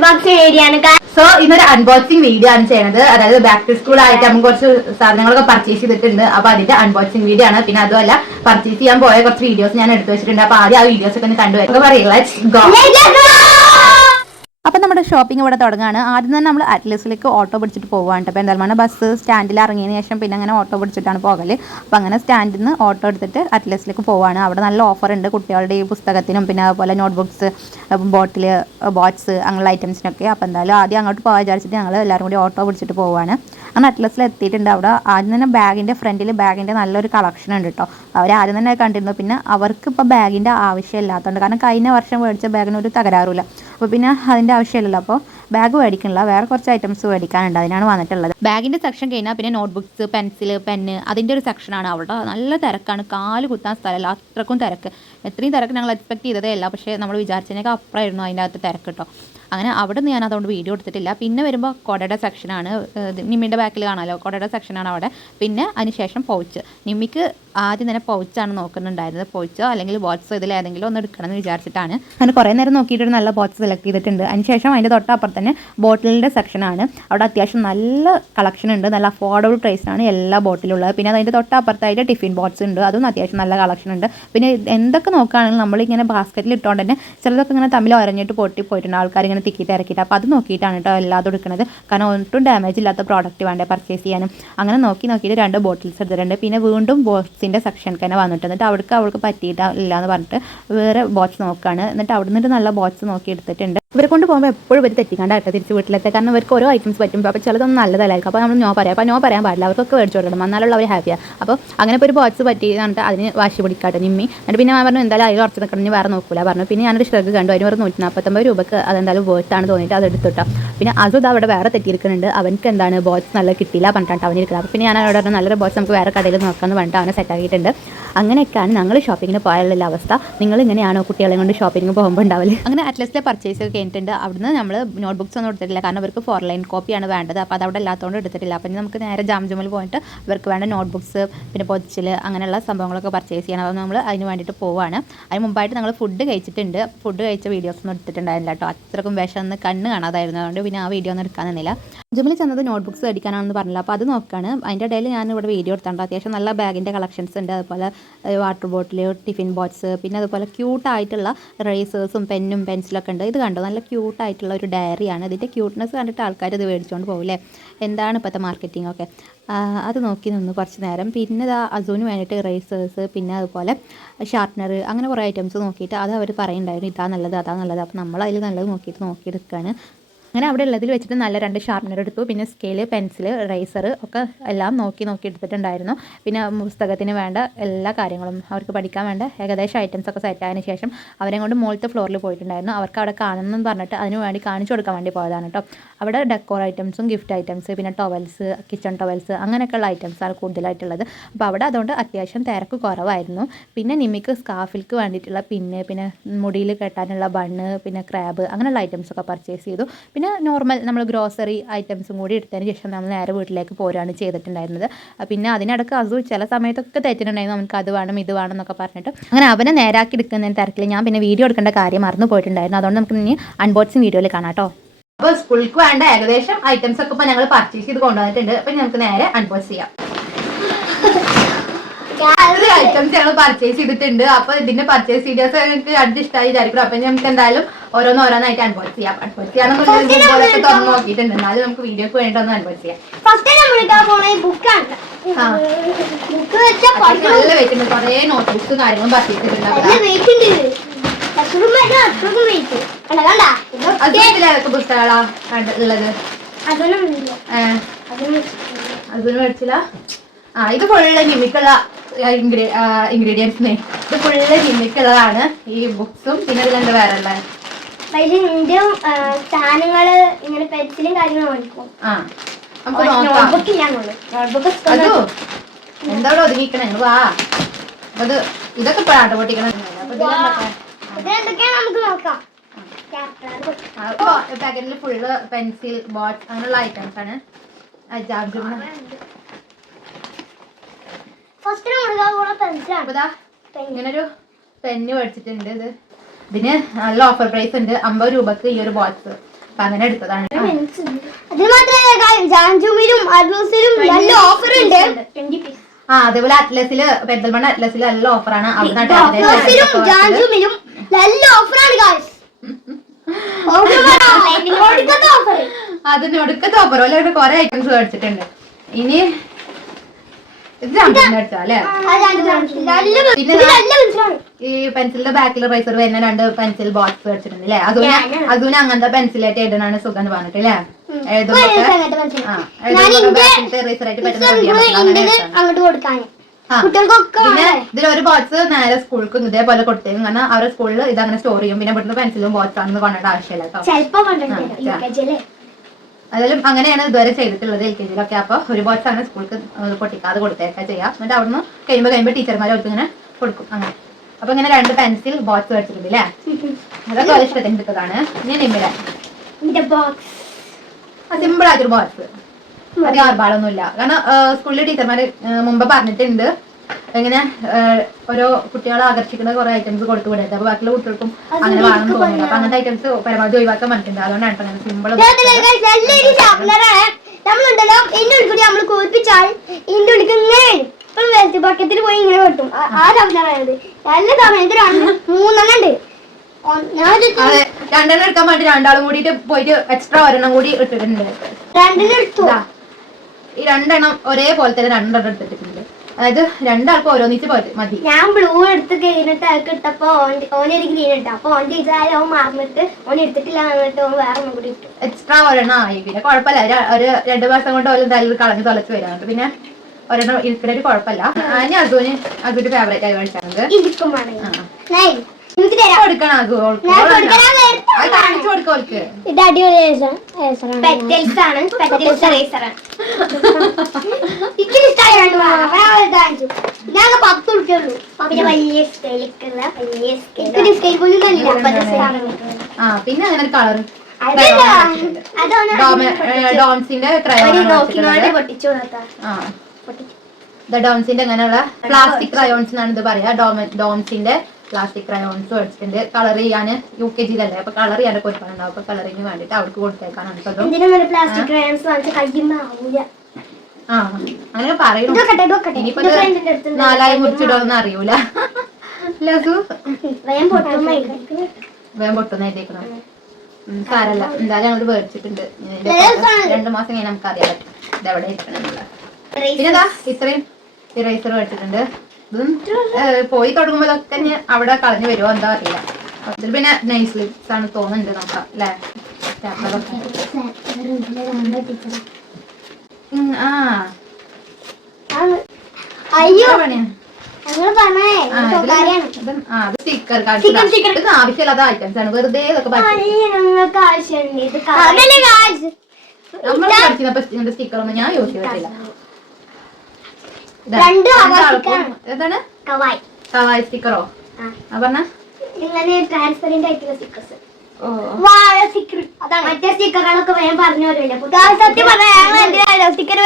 Unboxing video ആണ്. So ഇന്നൊരു unboxing video ആണ് ചെയ്യുന്നത്. അതായത് ബാക്ക് ടു സ്കൂൾ ആയിട്ട് നമുക്ക് കുറച്ച് സാധനങ്ങളൊക്കെ പർച്ചേസ് ചെയ്തിട്ടുണ്ട്. അപ്പൊ അതിന്റെ അൺബോക്സിംഗ് വീഡിയോ ആണ്. പിന്നെ അതുമല്ല പർച്ചേസ് ചെയ്യാൻ പോയ കുറച്ച് വീഡിയോസ് ഞാൻ എടുത്തു വെച്ചിട്ടുണ്ട്. അപ്പൊ ആദ്യം ആ വീഡിയോസ് ഒക്കെ ഒന്ന് കണ്ടുവരുന്നത് പറയുക. അപ്പം നമ്മുടെ ഷോപ്പിംഗ് ഇവിടെ തുടങ്ങുകയാണ്. ആദ്യം തന്നെ നമ്മൾ അറ്റ്ലസിലേക്ക് ഓട്ടോ പിടിച്ചിട്ട് പോവുകയാണ്. അപ്പോൾ എന്തായാലും ബസ് സ്റ്റാൻഡിൽ ഇറങ്ങിയതിന് ശേഷം പിന്നെ അങ്ങനെ ഓട്ടോ പിടിച്ചിട്ടാണ് പോകല്. അപ്പോൾ അങ്ങനെ സ്റ്റാൻഡിൽ നിന്ന് ഓട്ടോ എടുത്തിട്ട് അറ്റ്ലസിലേക്ക് പോവുകയാണ്. അവിടെ നല്ല ഓഫർ ഉണ്ട് കുട്ടികളുടെ ഈ പുസ്തകത്തിനും പിന്നെ അതുപോലെ നോട്ട്ബുക്സ്, ബോട്ടിൽ, ബോട്ട്സ് അങ്ങനെയുള്ള ഐറ്റംസിനൊക്കെ. അപ്പോൾ എന്തായാലും ആദ്യം അങ്ങോട്ട് പോകാൻ വിചാരിച്ചിട്ട് ഞങ്ങൾ എല്ലാവരും കൂടി ഓട്ടോ പിടിച്ചിട്ട് പോവുകയാണ്. അങ്ങനെ അറ്റ്ലസിൽ എത്തിയിട്ടുണ്ട്. അവിടെ ആദ്യം തന്നെ ബാഗിൻ്റെ ഫ്രണ്ടിൽ ബാഗിൻ്റെ നല്ലൊരു കളക്ഷൻ ഉണ്ട് കേട്ടോ. അവർ ആദ്യം തന്നെ കണ്ടിരുന്നു. പിന്നെ അവർക്ക് ഇപ്പോൾ ബാഗിൻ്റെ ആവശ്യമില്ലാത്തതുകൊണ്ട്, കാരണം കഴിഞ്ഞ വർഷം മേടിച്ച ബാഗിനൊരു തകരാറില്ല. അപ്പോൾ പിന്നെ അതിൻ്റെ ആവശ്യമില്ലല്ലോ. അപ്പോൾ ബാഗ് മേടിക്കണില്ല, വേറെ കുറച്ച് ഐറ്റംസ് മേടിക്കാനുണ്ട്, അതിനാണ് വന്നിട്ടുള്ളത്. ബാഗിൻ്റെ സെക്ഷൻ കഴിഞ്ഞാൽ പിന്നെ നോട്ട്ബുക്സ്, പെൻസിൽ, പെന്ന് അതിൻ്റെ ഒരു സെക്ഷനാണ്. അവിടെ നല്ല തിരക്കാണ്, കാല് കുത്താൻ സ്ഥലമല്ല, അത്രക്കും തിരക്ക്. എത്രയും തിരക്ക് ഞങ്ങൾ എക്സ്പെക്ട് ചെയ്തതേ അല്ല, പക്ഷേ നമ്മൾ വിചാരിച്ചതിനൊക്കെ അപ്പുറമായിരുന്നു അതിൻ്റെ അകത്ത് തിരക്ക് കേട്ടോ. അങ്ങനെ അവിടെ നിന്ന് ഞാൻ അതുകൊണ്ട് വീഡിയോ എടുത്തിട്ടില്ല. പിന്നെ വരുമ്പോൾ കൊടയുടെ സെക്ഷനാണ്. നിമ്മിൻ്റെ ബാക്കിൽ കാണാമല്ലോ, കൊടയുടെ സെക്ഷനാണ് അവിടെ. പിന്നെ അതിനുശേഷം പൗച്ച്. നിമ്മിക്ക് ആദ്യം തന്നെ പൗച്ചാണ് നോക്കുന്നുണ്ടായിരുന്നത്. പൗച്ചോ അല്ലെങ്കിൽ ബോട്ട്സോ ഇതിൽ ഏതെങ്കിലും ഒന്ന് എടുക്കണമെന്ന് വിചാരിച്ചിട്ടാണ്. അങ്ങനെ കുറേ നേരം നോക്കിയിട്ടൊരു നല്ല ബോട്ട്സ് സെലക്ട് ചെയ്തിട്ടുണ്ട്. അതിനുശേഷം അതിൻ്റെ തൊട്ടപ്പുറത്ത് തന്നെ ബോട്ടിലിൻ്റെ സെക്ഷനാണ്. അവിടെ അത്യാവശ്യം നല്ല കളക്ഷൻ ഉണ്ട്, നല്ല അഫോർഡബിൾ പ്രൈസിനാണ് എല്ലാ ബോട്ടിലുള്ളത്. പിന്നെ അതിൻ്റെ തൊട്ടപ്പുറത്തായിട്ട് ടിഫിൻ ബോട്ട്സ് ഉണ്ട്, അതും അത്യാവശ്യം നല്ല കളക്ഷൻ ഉണ്ട്. പിന്നെ എന്തൊക്കെ നോക്കുകയാണെങ്കിൽ നമ്മളിങ്ങനെ ബാസ്ക്കറ്റിൽ ഇട്ടുകൊണ്ട് തന്നെ ചിലതൊക്കെ ഇങ്ങനെ തമ്മിൽ ഒരഞ്ഞിട്ട് പൊട്ടിപ്പോയിട്ടുണ്ട്, ആൾക്കാരിങ്ങനെ തിക്കിയിട്ട് ഇറക്കിയിട്ട്. അപ്പോൾ അത് നോക്കിയിട്ടാണ് കേട്ടോ എല്ലാതും എടുക്കുന്നത്. കാരണം ഒട്ടും ഡാമേജ് ഇല്ലാത്ത പ്രോഡക്റ്റ് വേണ്ടേ പർച്ചേസ് ചെയ്യാനും. അങ്ങനെ നോക്കിയിട്ട് 2 ബോട്ടിൽസ് എടുത്തിട്ടുണ്ട്. പിന്നെ വീണ്ടും ബോക്സിൻ്റെ സെക്ഷനിൽ തന്നെ വന്നിട്ട് എന്നിട്ട് അവൾക്ക് പറ്റിയിട്ടില്ല എന്ന് പറഞ്ഞിട്ട് വേറെ ബോക്സ് നോക്കുകയാണ്. എന്നിട്ട് അവിടെ നിന്നിട്ട് നല്ല ബോക്സ് നോക്കി എടുത്തിട്ടുണ്ട്. ഇവരെ കൊണ്ട് പോകുമ്പോൾ എപ്പോഴും ഇവർ തെറ്റിക്കാണ്ടായിട്ട് തിരിച്ച് വീട്ടിലെത്തുക. കാരണം ഇവർക്ക് ഓരോ ഐറ്റംസ് പറ്റും. അപ്പോൾ ചിലതൊന്നും നല്ലതല്ലായിരിക്കും. അപ്പോൾ നമ്മൾ നോ പറയാം. അപ്പോൾ നോ പറയാൻ പാടില്ല, അവർക്കൊക്കെ മേടിച്ചു കൊടുക്കണം, എന്നാലുള്ള അവർ ഹാപ്പിയാണ്. അപ്പോൾ അങ്ങനെ ഇപ്പോൾ ഒരു ബോക്സ് പറ്റി എന്നിട്ട് അതിന് വാശി പിടിക്കാട്ടെ നിമ്മി. എന്നിട്ട് പിന്നെ ഞാൻ പറഞ്ഞു എന്തായാലും അതിൽ കുറച്ച് നിൽക്കണം, വേറെ നോക്കില്ല പറഞ്ഞു. പിന്നെ ഞാനൊരു ഷ്രഗ് കണ്ടു, അതിന് ഒരു 149 രൂപയ്ക്ക് അതെന്തായാലും വേർത്താണ് തോന്നിയിട്ട് അത് എടുത്തിട്ടോ. പിന്നെ അതും അവിടെ വേറെ തെറ്റിയിരിക്കുന്നുണ്ട്. അവനക്ക് എന്താണ് ബോക്സ് നല്ല കിട്ടിയില്ല പറഞ്ഞിട്ടാണ് അവനിരിക്കുന്നത്. അപ്പോൾ പിന്നെ ഞാൻ അവരോട് പറഞ്ഞു നല്ലൊരു ബോക്സ് നമുക്ക് വേറെ കടയിൽ നോക്കാമെന്ന് പറഞ്ഞിട്ട് അവനെ സെറ്റാക്കിയിട്ടുണ്ട്. അങ്ങനെയൊക്കെയാണ് ഞങ്ങൾ ഷോപ്പിങ്ങിന് പോയാലുള്ള അവസ്ഥ. നിങ്ങൾ ഇങ്ങനെയാണോ കുട്ടികളെ കൊണ്ട് ഷോപ്പിങ്ങിന് പോകുമ്പോൾ ഉണ്ടാവില്ല? അങ്ങനെ അറ്റ്ലസിലെ പർച്ചേസ് കഴിഞ്ഞിട്ടുണ്ട്. അവിടുന്ന് നമ്മൾ നോട്ട്ബുക്സ് ഒന്നും എടുത്തിട്ടില്ല, കാരണം അവർക്ക് 4 ലൈൻ കോപ്പിയാണ് വേണ്ടത്. അപ്പോൾ അത് അവിടെ എല്ലാത്തതുകൊണ്ട് എടുത്തിട്ടില്ല. അപ്പം നമുക്ക് നേരെ ജാംജുമിൽ പോയിട്ട് ഇവർക്ക് വേണ്ട നോട്ട്ബുക്സ് പിന്നെ പൊച്ചിൽ അങ്ങനെയുള്ള സംഭവങ്ങളൊക്കെ പർച്ചേസ് ചെയ്യണം. അപ്പോൾ നമ്മൾ അതിന് വേണ്ടിയിട്ട് പോവുകയാണ്. അതിന് മുമ്പായിട്ട് ഞങ്ങൾ ഫുഡ് കഴിച്ചിട്ടുണ്ട്. ഫുഡ് കഴിച്ച വീഡിയോസ് ഒന്നും എടുത്തിട്ടുണ്ടായിരുന്നില്ല കേട്ടോ, അത്രക്കും വിഷമൊന്ന് കണ്ണ് കാണാതായിരുന്നു. അതുകൊണ്ട് പിന്നെ ആ വീഡിയോ ഒന്നും എടുക്കാൻ നിന്നില്ല. ജുമിൽ ചെന്നത് നോട്ട്ബുക്സ് മേടിക്കാനാണെന്ന് പറഞ്ഞില്ല, അപ്പോൾ അത് നോക്കുകയാണ്. അതിൻ്റെ ഇടയിൽ ഞാൻ ഇവിടെ വീഡിയോ എടുത്തിട്ടുണ്ട്. അത്യാവശ്യം നല്ല ബാഗിൻ്റെ കളക്ഷൻസ് ഉണ്ട്, അതുപോലെ വാട്ടർ ബോട്ടിൽ, ടിഫിൻ ബോക്സ്, പിന്നെ അതുപോലെ ക്യൂട്ടായിട്ടുള്ള റേസേഴ്സും പെന്നും പെൻസിലൊക്കെ ഉണ്ട്. ഇത് കണ്ടോ, നല്ല ക്യൂട്ടായിട്ടുള്ള ഒരു ഡയറിയാണ്. ഇതിൻ്റെ ക്യൂട്ട്നെസ് കണ്ടിട്ട് ആൾക്കാർ ഇത് മേടിച്ചുകൊണ്ട് പോകില്ലേ, എന്താണ് ഇപ്പോഴത്തെ മാർക്കറ്റിംഗ് ഒക്കെ. അത് നോക്കി നിന്ന് കുറച്ച് നേരം. പിന്നെ അസൂന് വേണ്ടിയിട്ട് റേസേഴ്സ്, പിന്നെ അതുപോലെ ഷാർപ്നർ, അങ്ങനെ കുറേ ഐറ്റംസ് നോക്കിയിട്ട് അത് അവർ പറയുന്നുണ്ടായിരുന്നു ഇതാ നല്ലത് അതാ നല്ലത്. അപ്പോൾ നമ്മൾ അതിൽ നല്ലത് നോക്കിയെടുക്കുകയാണ്. അങ്ങനെ അവിടെ ഉള്ളതിൽ വെച്ചിട്ട് നല്ല 2 ഷാർപ്നർ എടുത്തു. പിന്നെ സ്കെയില്, പെൻസിൽ, റൈസർ ഒക്കെ എല്ലാം നോക്കി എടുത്തിട്ടുണ്ടായിരുന്നു. പിന്നെ പുസ്തകത്തിന് വേണ്ട എല്ലാ കാര്യങ്ങളും അവർക്ക് പഠിക്കാൻ വേണ്ട ഏകദേശം ഐറ്റംസ് ഒക്കെ സെറ്റ് ആയതിനു ശേഷം അവരെ കൊണ്ട് മുകളിലത്തെ ഫ്ലോറിൽ പോയിട്ടുണ്ടായിരുന്നു. അവർക്ക് അവിടെ കാണണമെന്ന് പറഞ്ഞിട്ട് അതിന് വേണ്ടി കാണിച്ചു കൊടുക്കാൻ വേണ്ടി പോയതാണ് കേട്ടോ. അവിടെ ഡെക്കോർ ഐറ്റംസും ഗിഫ്റ്റ് ഐറ്റംസ്, പിന്നെ ടവൽസ്, കിച്ചൺ ടവൽസ് അങ്ങനെയൊക്കെയുള്ള ഐറ്റംസാണ് കൂടുതലായിട്ടുള്ളത്. അപ്പോൾ അവിടെ അതുകൊണ്ട് അത്യാവശ്യം തിരക്ക് കുറവായിരുന്നു. പിന്നെ നിമ്മിക്ക് സ്കാർഫിൽക്ക് വേണ്ടിയിട്ടുള്ള പിന്നെ മുടിയിൽ കെട്ടാനുള്ള ബണ്ണ്, പിന്നെ ക്രാബ് അങ്ങനെയുള്ള ഐറ്റംസൊക്കെ പർച്ചേസ് ചെയ്തു. പിന്നെ നോർമൽ നമ്മൾ ഗ്രോസറി ഐറ്റംസും കൂടി എടുത്തതിന് ശേഷം നമ്മൾ നേരെ വീട്ടിലേക്ക് പോരാണ് ചെയ്തിട്ടുണ്ടായിരുന്നത്. പിന്നെ അതിനിടയ്ക്ക് അത് ചില സമയത്തൊക്കെ തെറ്റിട്ടുണ്ടായിരുന്നു, നമുക്ക് അത് വേണം ഇത് വേണം എന്നൊക്കെ പറഞ്ഞിട്ട്. അങ്ങനെ അവനെ നേരാക്കി എടുക്കുന്നതിന് തിരക്കിൽ ഞാൻ പിന്നെ വീഡിയോ എടുക്കേണ്ട കാര്യം മറന്നു പോയിട്ടുണ്ടായിരുന്നു. അതുകൊണ്ട് നമുക്ക് ഇനി അൺബോക്സിങ് വീഡിയോയിൽ കാണാം കേട്ടോ. അപ്പോൾ സ്കൂളിലേക്ക് വേണ്ട ഏകദേശം ഐറ്റംസ് ഒക്കെ ഇപ്പോൾ ഞങ്ങൾ പർച്ചേസ് ചെയ്ത് കൊണ്ടുവന്നിട്ടുണ്ട്. അപ്പം നമുക്ക് നേരെ അൺബോക്സ് ചെയ്യാം. ഐറ്റംസ് ഞങ്ങൾ പർച്ചേസ് ചെയ്തിട്ടുണ്ട്. അപ്പൊ ഇതിന്റെ പർച്ചേസ് വീഡിയോസ് നിങ്ങൾക്ക് കണ്ട് ഇഷ്ടമായി വിചാരിക്കും. അപ്പൊ നമുക്ക് എന്തായാലും ഓരോന്നായിട്ട് അൺബോക്സ് ചെയ്യാം. അൺബോക്സ് ചെയ്യാൻ തുറന്ന് നോക്കിയിട്ടുണ്ട്, എന്നാലും നമുക്ക് വീഡിയോക്ക് വേണ്ടിയിട്ടൊന്ന് അൺബോക്സ് ചെയ്യാം. നല്ല വെയിറ്റുണ്ട്, കുറെ നോട്ട്ബുക്സ് കാര്യങ്ങളും പർച്ചേസ് ചെയ്തിട്ടുണ്ട്. പുസ്തകളാ ഉള്ളത്? അതിന് മേടിച്ചില്ല. ഇത് ഫുള്ള് നിമ്മിക്കുള്ള ഇൻഗ്രീഡിയൻസിനെ, ഇത് ഫുള്ള് നിമ്മിക്കുള്ളതാണ് ഈ ബുക്സും. പിന്നെ ഇതിലെന്താ വേറെ ഉള്ള സാധനങ്ങള് ഇങ്ങനെ പെൻസിലും കാര്യങ്ങളും മേടിക്കും. എന്താ ഒതുങ്ങിക്കണേ വാ. അത് ഇതൊക്കെ പാട്ട് പൊട്ടിക്കണം. പാക്കറ്റിൽ ഫുള്ള് പെൻസിൽ, ബോട്ട് അങ്ങനെയുള്ള ഐറ്റംസ് ആണ്. ഇങ്ങനൊരു പെന്ന് മേടിച്ചിട്ടുണ്ട്. ഇതിന് നല്ല ഓഫർ പ്രൈസ് ഉണ്ട്, 50 രൂപക്ക് ഈ ഒരു ബോക്സ്. അപ്പൊ അങ്ങനെ എടുത്തതാണ്. അത് മാത്രമല്ല ജാൻജൂമിലും അഡ്ലൂസിലും നല്ല ഓഫർ ഉണ്ട്. അതേപോലെ അറ്റ്ലസില് പെരിന്തൽമണ്ണ അറ്റ്ലസില് നല്ല ഓഫറാണ്. ജാൻജൂമിലും നല്ല ഓഫറാണ് അതിന് ഒടുക്കത്തെ ഓഫർ പോലെ കുറെ ഐറ്റംസ് മേടിച്ചിട്ടുണ്ട്. ഇനി ഇത് അടിച്ചാ അല്ലേ? പിന്നെ ഈ പെൻസിലിന്റെ ബാക്കിൽ റൈസർ വരുന്ന 2 പെൻസിൽ ബോക്സ് മേടിച്ചിട്ടുണ്ട് അല്ലേ? അതും അങ്ങനത്തെ പെൻസിലായിട്ട് എഴുതാനാണ് സുഖം എന്ന് പറഞ്ഞിട്ട് അല്ലേ? പിന്നെ ഇതിലൊരു ബോക്സ് നേരെ സ്കൂൾക്ക് ഇതേപോലെ കൊടുത്തേക്കും. കാരണം അവരുടെ സ്കൂളിൽ ഇതങ്ങനെ സ്റ്റോർ ചെയ്യും. പിന്നെ ഇവിടുന്ന് പെൻസിലും ബോക്സ് ആണെന്ന് കൊണ്ടിട്ട് ആവശ്യമില്ല കേട്ടോ. അതിലും അങ്ങനെയാണ് ഇതുവരെ ചെയ്തിട്ടുള്ളത് LKG അപ്പൊ ഒരു ബോക്സ് ആണ് സ്കൂൾക്ക് പൊട്ടിക്കാതെ കൊടുത്തേക്കാ ചെയ്യാം. എന്നിട്ട് അവിടുന്ന് കഴിയുമ്പോ ടീച്ചർമാരെ അവർക്ക് ഇങ്ങനെ കൊടുക്കും. അങ്ങനെ അപ്പൊ ഇങ്ങനെ 2 പെൻസിൽ ബോക്സ് വെച്ചിട്ടുണ്ട് അല്ലേ? അതൊക്കെ വളരെ ഇഷ്ടത്തിന് എടുത്തതാണ്. ഇനി നിമ്മിലെ സിമ്പിൾ ആയിട്ടൊരു ബോക്സ്, അധികം ആർഭാടൊന്നുമില്ല. കാരണം സ്കൂളിലെ ടീച്ചർമാര് മുമ്പ് പറഞ്ഞിട്ടുണ്ട് ഇങ്ങനെ ഓരോ കുട്ടികളെ ആകർഷിക്കുന്ന കുറെ ഐറ്റംസ് കൊടുത്തു വിടരുത്. അപ്പൊ ബാക്കിയുള്ള കുട്ടികൾക്കും അങ്ങനെ വേണമെന്ന് തോന്നുന്നില്ല. അപ്പൊ അങ്ങനത്തെ ഐറ്റംസ് പരമാവധി ഒഴിവാക്കാൻ പറഞ്ഞിട്ടുണ്ട്. അതുകൊണ്ടാണ് അങ്ങനെ സിമ്പിൾ. നമ്മളുണ്ടല്ലോ എന്റെ ഉള്ളിൽ കൂടി നമ്മൾ കോൽപ്പിച്ചാൽ എന്റെ ഉള്ളിൽ ഇങ്ങനെ ബക്കറ്റിൽ പോയി ഇങ്ങനെ വെട്ടും. ആ ഷാർപ്നറായത് നല്ല സമയത്ത് 3 ഉണ്ട്. 2 എടുക്കാൻ വേണ്ടി 2 കൂടിയിട്ട് പോയിട്ട് എക്സ്ട്രാ 1 കൂടി ഇട്ടിട്ടുണ്ട്. 2 എടുത്തു. ഈ 2 ഒരേപോലെ തന്നെ 2 എടുത്തിട്ടുണ്ട്. അതായത് 2 ഓരോന്നിച്ച് മതി. ഞാൻ ബ്ലൂ എടുത്ത് കഴിഞ്ഞിട്ട് അതൊക്കെ ഇട്ടപ്പോ ഓനൊരു ഗ്രീൻ ഇട്ടു. അപ്പൊ ഓൻ ടീച്ചറായാലും ഓൻ മറന്നിട്ട് ഓൻ എടുത്തിട്ടില്ല എന്നിട്ട് ഓൻ വേറെ കൂടി ഇട്ടു. എക്സ്ട്രാ 1 ആയി. പിന്നെ കുഴപ്പമില്ല. ഒരു 2 മാസം കൊണ്ട് ഓരോ എന്തായാലും കളഞ്ഞ് തുളച്ച് വരാറുണ്ട്. പിന്നെ 1 ഇരിക്കുന്നൊരു കുഴപ്പമില്ല. ഞാൻ അതിന്റെ ഫേവറേറ്റ് ആയി കഴിച്ചത് കാണിച്ചു കൊടുക്കോൾക്ക്. ഇത് അടിപൊളി ഞാൻ 10 കൊടുക്കുള്ളൂ. പിന്നെ വലിയ പിന്നെ അങ്ങനെ ഒരു കളർ ഡോംസിന്റെ ഡോംസിന്റെ അങ്ങനെയുള്ള പ്ലാസ്റ്റിക് ക്രയോൺസ് എന്നാണ് ഇത് പറയാ. ഡോംസിന്റെ പ്ലാസ്റ്റിക് ക്രയോൺസ് മേടിച്ചിട്ടുണ്ട്. കളർ ചെയ്യാൻ UKG അപ്പൊ കളർ ചെയ്യാനൊക്കെ ഒരുപാടുണ്ടാവും. അപ്പൊ കളറിന് വേണ്ടിട്ട് അവർക്ക് കൊടുത്തേക്കാനാണ്. അങ്ങനെ പറയുന്നു. ഇനിയിപ്പോ 4 മുറിച്ചിടോന്ന് അറിയൂല. വേഗം പൊട്ടുന്ന എഴുതിക്കണം. സാരല്ല, എന്തായാലും ഞങ്ങൾ മേടിച്ചിട്ടുണ്ട്. 2 മാസം കഴിഞ്ഞാൽ നമുക്ക് അറിയാൻ പറ്റും ഇതെവിടെ ഇരിക്കണം. പിന്നെന്താ ഇത്രയും ഇറേസർ മേടിച്ചിട്ടുണ്ട്. ഇതും പോയി തുടങ്ങുമ്പോ ഇതൊക്കെ അവിടെ കളഞ്ഞു വരുമോ എന്താ അറിയില്ല. അതിൽ പിന്നെ നൈസ് ലിപ്സ് ആണ് തോന്നുന്നുണ്ട്. നോക്കാം അല്ലേ? അയ്യോ സ്റ്റിക്കർ ആവശ്യമില്ലാത്ത ഐറ്റംസ് ആണ്. വെറുതെ ഇതൊക്കെ നമ്മൾ സ്റ്റിക്കർ ഒന്നും ഞാൻ യൂസ് ചെയ്തിട്ടില്ല. ഏതാണ് കവായ് സ്റ്റിക്കറോ? പറഞ്ഞ ട്രാൻസ്പെറന്റ് ആയിട്ടുള്ള സ്റ്റിക്കേഴ്സ്. മറ്റേ സ്റ്റിക്കറുകളൊക്കെ വേഗം പറഞ്ഞു വരുമല്ലോ. സത്യം പറഞ്ഞാൽ സ്റ്റിക്കർ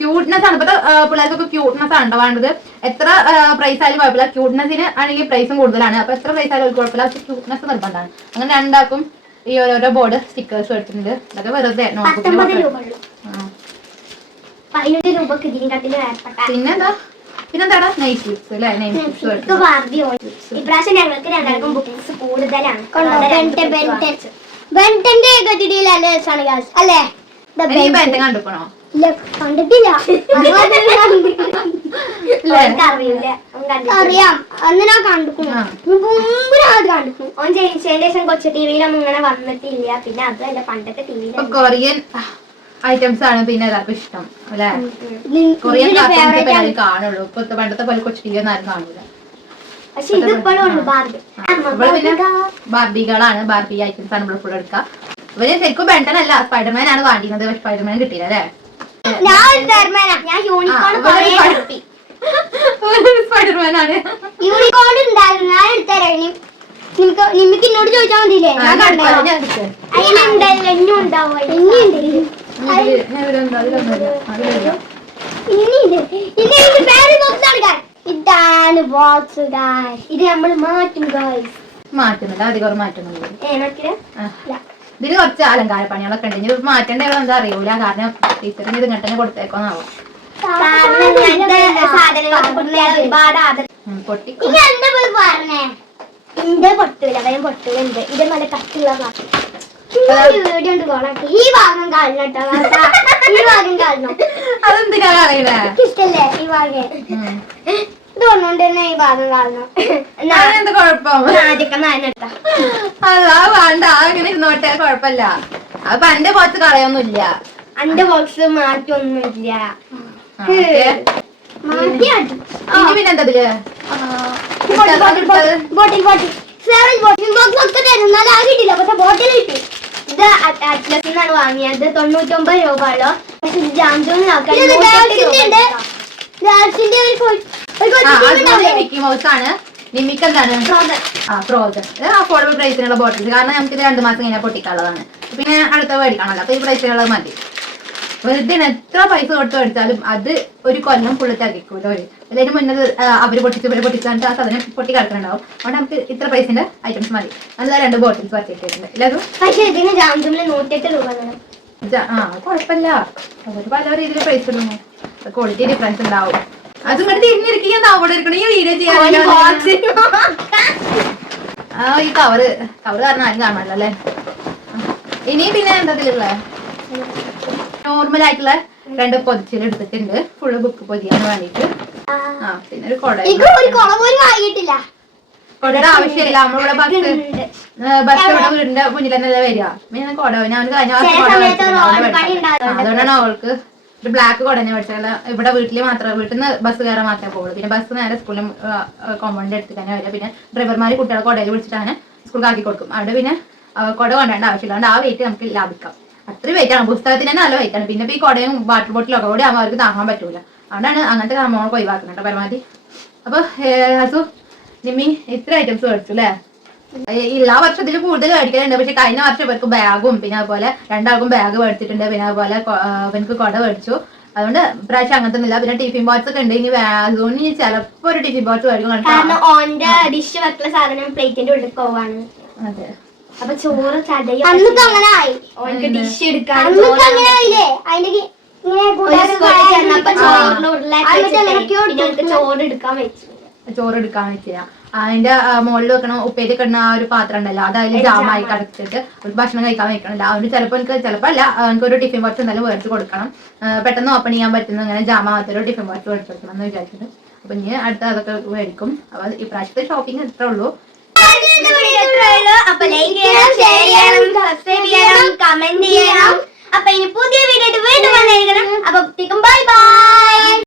ക്യൂട്ട്നെസ് ആണ്. ഇപ്പത്തെ പിള്ളേർക്കൊക്കെ ക്യൂട്ട്നെസ് ആണ് വേണ്ടത്. എത്ര പ്രൈസ് ആയാലും കുഴപ്പമില്ല. ക്യൂട്ട്നെസ്സിന് ആണെങ്കിൽ പ്രൈസും കൂടുതലാണ്. അപ്പൊ എത്ര പ്രൈസ് ആയാലും കുഴപ്പമില്ല. ക്യൂട്ട്നെസ് നിർബന്ധമാണ്. അങ്ങനെ 2 ഈ ഓരോരോ ബോർഡ് സ്റ്റിക്കേഴ്സ് എടുത്തിട്ടുണ്ട്. അതൊക്കെ വെറുതെ പിന്നെന്താടാ നൈസ് ലിപ്സ് അല്ലേ? ഇപ്രാവശ്യം ഞങ്ങൾക്ക് 2 ബുക്സ് കൂടുതലാണ്. അല്ലേ? കണ്ടുക്കണോ? കണ്ടിട്ടില്ല. അറിയാം. അന്ന് ഞാൻ കണ്ടിരിക്കുന്നു. ഓൻ ജനിച്ചതിന് ശേഷം കൊച്ചു ടിവിയിലൊന്നും ഇങ്ങനെ വന്നിട്ടില്ല. പിന്നെ അതല്ല പണ്ടത്തെ ടിവിയിൽ കൊറിയൻ ഐറ്റംസ് ആണ് പിന്നെ എല്ലാവർക്കും ഇഷ്ടം അല്ലെ? കൊറിയൻ കാണുള്ളൂ. ഇപ്പൊ പണ്ടത്തെ പോലെ കൊച്ചു ടി വി ഒന്നും ആരും കാണൂല. പിന്നെ ബാർബികളാണ്. ബാർബി ഐറ്റംസ് ആണ് ഇവിടെ ഫുൾ എടുക്കുക. ഇവര് ശരിക്കും ബെൻടൻ അല്ല, സ്പൈഡർമാൻ ആണ് വാങ്ങിയത്. പക്ഷെ സ്പൈഡർമാൻ കിട്ടിയില്ല അല്ലേ? സ്പൈഡർമാൻ ആണ്. യൂണിക്കോൺ ഉണ്ടായിരുന്നു. ഞാൻ എടുത്തരാം. നിനക്ക് എന്നോട് ചോദിച്ചാൽ മതിയില്ലേ? ഇതാണ് ബോക്സ്. ഇത് നമ്മൾ മാറ്റും ഗായ്സ്. മാറ്റുന്നുണ്ട്, അധികം മാറ്റുന്നുണ്ട്. മറ്റേ ഇതിന് കുറച്ച് അലങ്കാര പണികളൊക്കെ ഉണ്ട്. ഇനി മാറ്റേണ്ട എന്താ അറിയൂല, കാരണം ടീച്ചറിന് ഇത് ഇങ്ങോട്ട് തന്നെ കൊടുത്തേക്കോന്നാവും. പൊട്ടി ഇന്റെ പൊട്ടൂല, വേഗം പൊട്ടൂലുണ്ട്. ഇത് നല്ല കട്ടുള്ള വീഡിയോ ഉണ്ട് കോളാക്കി. ഈ ഭാഗം കാണണം കേട്ടോ, ഈ ഭാഗം കാണണം. അതെന്തിനാ അറിയില്ല, ഇഷ്ടല്ലേ ഈ ഭാഗം? ഇത് കൊണ്ടുകൊണ്ട് തന്നെ ഈ ഭാഗം കാണണം. എന്ത് കുഴപ്പം? ആദ്യമൊക്കെ നനട്ടാ അതാ വേണ്ട, അങ്ങനെ ഇരുന്നോട്ടെ, കുഴപ്പമില്ല. അപ്പൊ എന്റെ ബോക്സ് കളയൊന്നുമില്ല, എന്റെ ബോക്സ് മാറ്റൊന്നുമില്ല. പിന്നെന്താ ഇതില് ബോട്ടിൽ കിട്ടി. ഇത് അറ്റ്ലസിൽ നിന്നാണ് വാങ്ങിയത്. 99 രൂപയുള്ളൂ. പക്ഷെ മിക്കി മൗസ് ആണ്. നിമിക്ക് എന്താണ് ഫ്രോസൺ. അഫോർഡബിൾ പ്രൈസിനുള്ള ബോട്ടിൽസ്, കാരണം നമുക്ക് ഇത് 2 മാസം കഴിഞ്ഞാൽ പൊട്ടിക്കാനുള്ളതാണ്. പിന്നെ അടുത്ത മേടിക്കാണല്ലോ, അപ്പൊ ഈ പ്രൈസിനുള്ളത് മതി. ഇതിന് എത്ര പൈസ കൊടുത്ത് മേടിച്ചാലും അത് ഒരു കൊല്ലം ഫുള്ള് തികക്കൂലോ. അതിന് മുന്നേ അവര് പൊട്ടിച്ചിട്ട് ആ സാധനം പൊട്ടി കിടക്കുന്നുണ്ടാവും. അതുകൊണ്ട് നമുക്ക് ഇത്ര പൈസന്റെ ഐറ്റംസ് മതി. നല്ല 2 ബോട്ടിൽസ് പർച്ചേസ് ചെയ്തിട്ടുണ്ട്. ഇല്ലതും പക്ഷേ ഇതിന് ജാംജുമില് 108 രൂപ. കുഴപ്പമില്ല, അവര് പല രീതിയിൽ പ്രൈസ് ഇടുന്നു, ക്വാളിറ്റി ഡിഫറൻസ് ഉണ്ടാവും. അത് ഇങ്ങോട്ട് തിരിഞ്ഞിരിക്കുന്ന അവിടെ ഇരിക്കണം. ഈ വീഡിയോ ചെയ്യാൻ ഈ കവറ് കാരണം ആരും കാണാമല്ലോ അല്ലേ. ഇനി പിന്നെ എന്താ നോർമൽ ആയിട്ടുള്ള 2 പൊതിച്ചിൽ എടുത്തിട്ടുണ്ട്, ഫുള്ള് ബുക്ക് പൊതിയാൻ വേണ്ടിട്ട്. പിന്നെ ഒരു കൊടയുടെ ആവശ്യമില്ല, നമ്മളിവിടെ ബസ് ഇവിടെ വീടിന്റെ മുന്നിൽ തന്നെ വരിക. പിന്നെ കൊട ഞാൻ കഴിഞ്ഞ അതുകൊണ്ടാണ് അവൾക്ക് ഒരു ബ്ലാക്ക് കൊട തന്നെ മേടിച്ചത്. ഇവിടെ വീട്ടിൽ മാത്രമേ, വീട്ടിൽ നിന്ന് ബസ് കയറാൻ മാത്രമേ പോകുള്ളൂ. പിന്നെ ബസ് നേരെ സ്കൂളിൽ കോമ്പൗണ്ടിന്റെ അടുത്ത് തന്നെ വരിക. പിന്നെ ഡ്രൈവർമാർ കുട്ടികളെ കൊടയിൽ വിളിച്ചിട്ടാണ് സ്കൂളിൽ ആക്കി കൊടുക്കും. അവിടെ പിന്നെ കൊട കൊണ്ടേണ്ട ആവശ്യമില്ല. അതുകൊണ്ട് ആ വെയിറ്റ് നമുക്ക് ലാഭിക്കാം. അത്രയും വെയിറ്റ് ആണ്, പുസ്തകത്തിന് തന്നെ നല്ല വെയിറ്റ് ആണ്. പിന്നെ ഈ കൊടയും വാട്ടർ ബോട്ടിലും ഒക്കെ കൂടി ആകുമ്പോൾ അവർക്ക് താങ്ങാൻ പറ്റൂല. അതുകൊണ്ടാണ് അങ്ങനത്തെ സംഭവങ്ങൾ ഒഴിവാക്കുന്നുണ്ട് പരമാവധി. അപ്പൊ ഹസു നിമ്മി ഇത്ര ഐറ്റംസ് മേടിച്ചു അല്ലേ? എല്ലാ വർഷത്തിൽ കൂടുതൽ മേടിക്കലുണ്ട്. പക്ഷെ കഴിഞ്ഞ വർഷം ഇവർക്ക് ബാഗും, പിന്നെ അതുപോലെ 2 ആൾക്കും ബാഗ് മേടിച്ചിട്ടുണ്ട്. പിന്നെ അതുപോലെ അവനക്ക് കൊട മേടിച്ചു. അതുകൊണ്ട് ഇപ്രാവശ്യം അങ്ങനത്തെ ഒന്നുമില്ല. പിന്നെ ടിഫിൻ ബോക്സ് ഒക്കെ ഉണ്ട്. ഇനി അതുകൊണ്ട് ഇനി ചിലപ്പോ ഒരു ടിഫിൻ ബോക്സ് മേടിക്കും. ഓന്റെ ഡിഷ് വെക്കുന്ന സാധനം പ്ലേറ്റിന്റെ ഉള്ളിൽ പോവാണ്. അതെ, അപ്പൊ ചോറ് ചതയും. അന്നൊക്കെ അങ്ങനെ ആയി, ഓനക്ക് ഡിഷ് എടുക്കാൻ ചോറ് എടുക്കാൻ വെച്ചില്ല. അതിന്റെ മുകളിൽ വെക്കണ ഉപ്പേരി കിടന്ന ആ ഒരു പാത്രം ഉണ്ടല്ലോ, അത് അതിൽ ജാമായി കടച്ചിട്ട് ഒരു ഭക്ഷണം കഴിക്കാൻ വെക്കണില്ല. അതുകൊണ്ട് ചിലപ്പോ അല്ല, എനിക്കൊരു ടിഫിൻ ബോക്സ് എന്തായാലും മേടിച്ച് കൊടുക്കണം. പെട്ടെന്ന് ഓപ്പൺ ചെയ്യാൻ പറ്റുന്ന അങ്ങനെ ജാമാത്തൊരു ടിഫിൻ ബോക്സ് മേടിച്ച് കൊടുക്കണം എന്ന് വിചാരിച്ചിട്ട്. അപ്പൊ ഇനി അടുത്ത അതൊക്കെ മേടിക്കും. അപ്പൊ ഇപ്രാവശ്യത്തെ ഷോപ്പിംഗ് ഇത്രേ ഉള്ളൂ. അപ്പൊ ലൈക്ക് ചെയ്യണം, ഷെയർ ചെയ്യണം, സബ്സ്ക്രൈബ് ചെയ്യണം, കമന്റ്